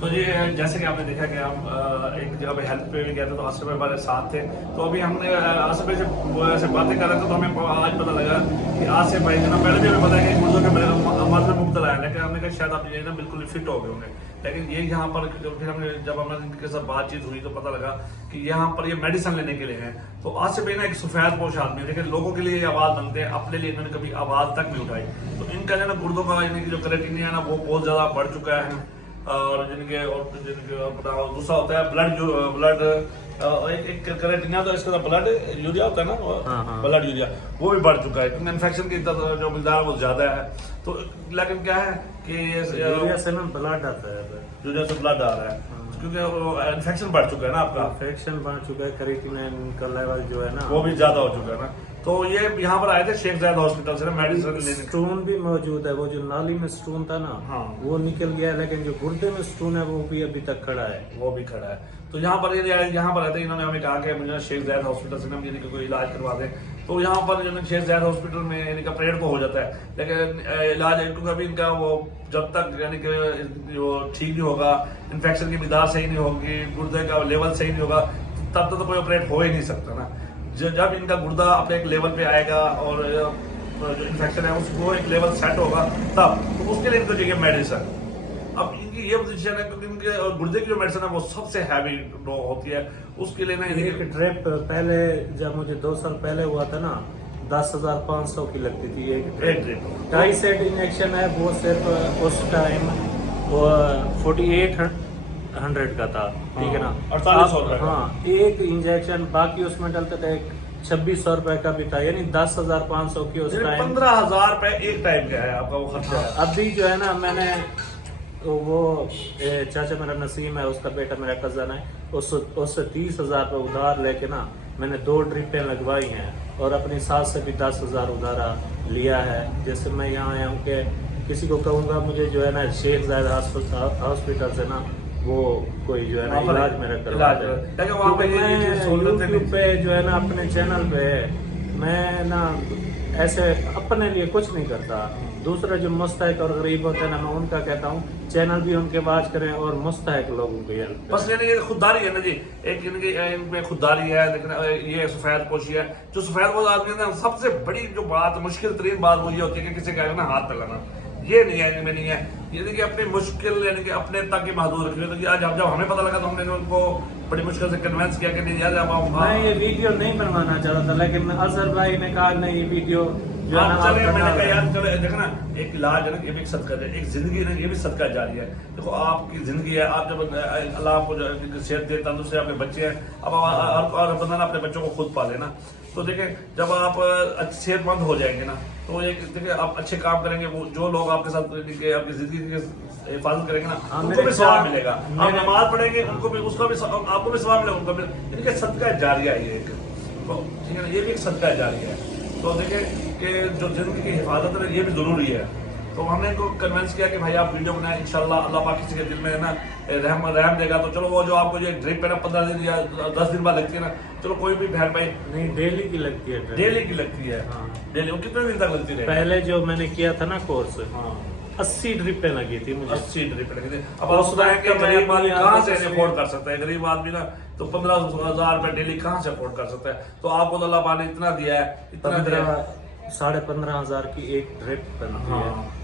तो ये जैसे कि आपने देखा कि हम एक जगह पे हेल्थ पे भी गए थे तो आसिफ भाई हमारे साथ थे। तो अभी हमने आसिफ भाई से बातें कर रहे थे तो हमें आज पता लगा कि आसिफ भाई जो ना पहले भी हमें पता है कि गुर्दों के मर्ज में मुब्तला है, लेकिन हमने कहा शायद आप ये ना बिल्कुल फिट हो गए होंगे। लेकिन ये यहाँ पर फिर हमने जब हमारे इनके साथ बातचीत हुई तो पता लगा कि यहाँ पर ये मेडिसिन लेने के लिए हैं। तो आसिफ भाई ना एक सफेद पोश आदमी है, लेकिन लोगों के लिए ये आवाज बनते हैं, अपने लिए इन्होंने कभी आवाज तक नहीं उठाई। तो इनका जो ना गुर्दों का यानी कि जो क्रिएटिनिन है ना वो बहुत ज्यादा बढ़ चुका है। और जिनके अपना दूसरा होता है ब्लड एक क्रिएटिनिन तो इसका ब्लड यूरिया होता है ना, ब्लड यूरिया वो भी बढ़ चुका है क्योंकि इन्फेक्शन की जो मिकदार वो ज्यादा है। तो लेकिन क्या है कि यूरिया से ना ब्लड आता है, यूरिया से ब्लड आ रहा है क्योंकि इन्फेक्शन बढ़ चुका है ना, आपका इन्फेक्शन बढ़ चुका है, क्रिएटिनिन का लेवल जो है ना वो भी ज्यादा हो चुका है ना। तो ये यहाँ पर आए थे शेख जायद हॉस्पिटल से मेडिसिन लेने। स्टोन भी मौजूद है, वो जो नाली में स्टोन था ना वो निकल गया, लेकिन जो गुर्दे में स्टोन है वो भी अभी तक खड़ा है, वो भी खड़ा है। तो यहाँ पर यहाँ पर रहते इन्होंने हमें कहा कि मुझे शेख जायद हॉस्पिटल से ना यानी कि कोई इलाज करवा दें। तो यहाँ पर जो शेख जायद हॉस्पिटल में यानी कि परेड को हो जाता है, लेकिन इलाज क्योंकि अभी इनका वो जब तक यानी कि वो ठीक नहीं होगा, इन्फेक्शन की मिकदार सही नहीं होगी, गुर्दे का लेवल सही नहीं होगा, तब तक तो कोई ऑपरेट हो ही नहीं सकता ना। जब इनका गुर्दा अपने एक लेवल पे आएगा और जो इन्फेक्शन है उसको एक लेवल सेट होगा तब तो उसके लिए इनको चाहिए मेडिसिन। अब इनकी ये पोजीशन है क्योंकि इनके गुर्दे की जो मेडिसिन है वो सबसे हैवी होती है, उसके लिए ना एक ड्रिप पहले जब मुझे 2 साल पहले हुआ था ना 10,500 की लगती थी एक ड्रिप। 2.5 सेट इंजेक्शन है वो सिर्फ उस टाइम वो 4800 का था, ठीक है ना, 4800 हाँ एक इंजेक्शन, बाकी उसमें डलता था एक 2600 रुपए का भी था, यानी 10,500 की उस टाइम 15,000 रुपए एक टाइम का है आपका वो खर्चा। अभी जो है ना मैंने वो चाचा मेरा नसीम है, उसका बेटा मेरा कजन है, उससे 30,000 रुपये उधार लेके ना मैंने 2 ड्रिपें लगवाई हैं और अपनी सास से भी 10,000 उधारा लिया है। जैसे मैं यहाँ आया हूँ कि किसी को कहूँगा मुझे जो है ना शेख जायद हॉस्पिटल से ना वो कोई जो है ना इलाज मेरा करवा दे। यूट्यूब पे जो है ना अपने चैनल पे मैं ना ऐसे अपने लिए कुछ नहीं करता, दूसरे जो मुस्तहक और गरीब होते हैं ना मैं उनका कहता हूँ चैनल भी उनके बात करें और मुस्तहक लोगों को हेल्प। बस यानी ये खुददारी है ना जी, एक इनमें खुददारी है, लेकिन ये सफेद पोशी है। जो सफेद पोश आदमी है ना सबसे बड़ी जो बात मुश्किल तरीन बात वो ये होती है कि किसी का ना हाथ लगाना, ये नहीं है इनमें नहीं है, यानी कि अपनी मुश्किल यानी कि अपने तक ही महदूद रखी। तो आज जब हमें पता लगा तो हमने उनको बड़ी मुश्किल से कन्विंस किया कि नहीं यार अब मैं ये वीडियो नहीं बनवाना चाहता था, लेकिन अजहर भाई ने कहा नहीं ये वीडियो मैंने कहा यार चलो देखो ना एक इलाज है ना, ये भी एक सदका है, एक जिंदगी है ये भी सदका जारी है। देखो आपकी जिंदगी है, आप जब अल्लाह आपको सेहत दे, तंदुरुस्त आपके बच्चे हैं, अब हर बंदा ना अपने बच्चों को खुद पाले ना। तो देखें जब आप सेहतमंद हो जाएंगे ना तो एक देखिए आप अच्छे काम करेंगे, वो जो लोग आपके साथ आपकी जिंदगी की हिफाजत करेंगे ना उनको भी सवाब मिलेगा। आप नमाज पढ़ेंगे उनको भी उसका भी आपको भी सवाब मिलेगा, उनको भी। इनके सदका जारिया है ये एक, ठीक है ना, ये भी एक सदका जारिया है। तो देखें कि जो जिंदगी की हिफाजत है ये भी जरूरी है। तो हमने इनको कन्विंस किया कि भाई आप वीडियो बनाए, इंशाल्लाह अल्लाह पाक किसी के दिल में है ना रहम देगा। तो चलो वो जो आपको जो ड्रिप है ना 15 दिन या 10 दिन बाद लगती है ना, चलो कोई भी बहन भाई नहीं डेली की लगती है, डेली की लगती है। हाँ डेली। वो कितने दिन तक लगती है? पहले जो मैंने किया था ना कोर्स 80 ड्रिपें लगी थी मुझे, 80 ड्रिपें लगी थी। अब आप सोचें कि गरीब आदमी कहाँ से अफोर्ड कर सकता है, गरीब आदमी ना तो 15,000 रुपए डेली कहाँ से अफोर्ड कर सकता है। तो आपको तो अल्लाह पाक ने इतना दिया है, इतना दिया है, 15,500 की एक ड्रिप बनती है।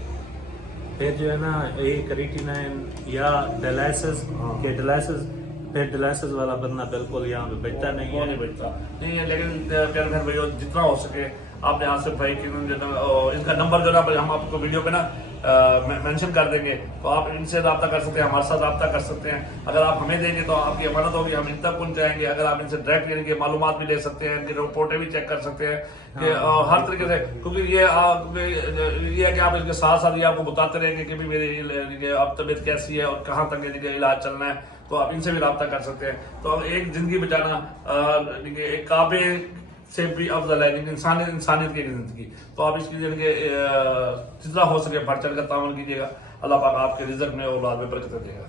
फिर जो है ना एक क्रिएटिनिन या डायलिसिस के डायलिसिस वाला बंदा बिल्कुल यहाँ पे बचता नहीं है, नहीं बचता नहीं है। लेकिन प्यारे बहन भाइयों जितना हो सके आपने आसिफ भाई की इनका नंबर जो ना हम आपको वीडियो पे ना मेंशन कर देंगे, तो आप इनसे रब्ता कर सकते हैं, हमारे साथ रब्ता कर सकते हैं। अगर आप हमें देंगे तो आपकी अमानत होगी, हम इन तक पहुंचाएंगे। अगर आप इनसे डायरेक्ट लेंगे मालूमात भी ले सकते हैं, इनकी रिपोर्टें भी चेक कर सकते हैं कि हर तरीके से, क्योंकि ये है कि आप इनके साथ साथ ये आपको बताते रहेंगे कि भी मेरी अब तबीयत कैसी है और कहाँ तक इलाज चलना है। तो आप इनसे भी रब्ता कर सकते हैं। तो अब एक जिंदगी बचाना एक काबे से भी अफजल है, इंसानियत की जिंदगी। तो आप इसकी जितना हो सके बढ़ चढ़ कर तामल कीजिएगा। अल्लाह पाक आपके रिज़्क़ में और औलाद में बरकत देगा।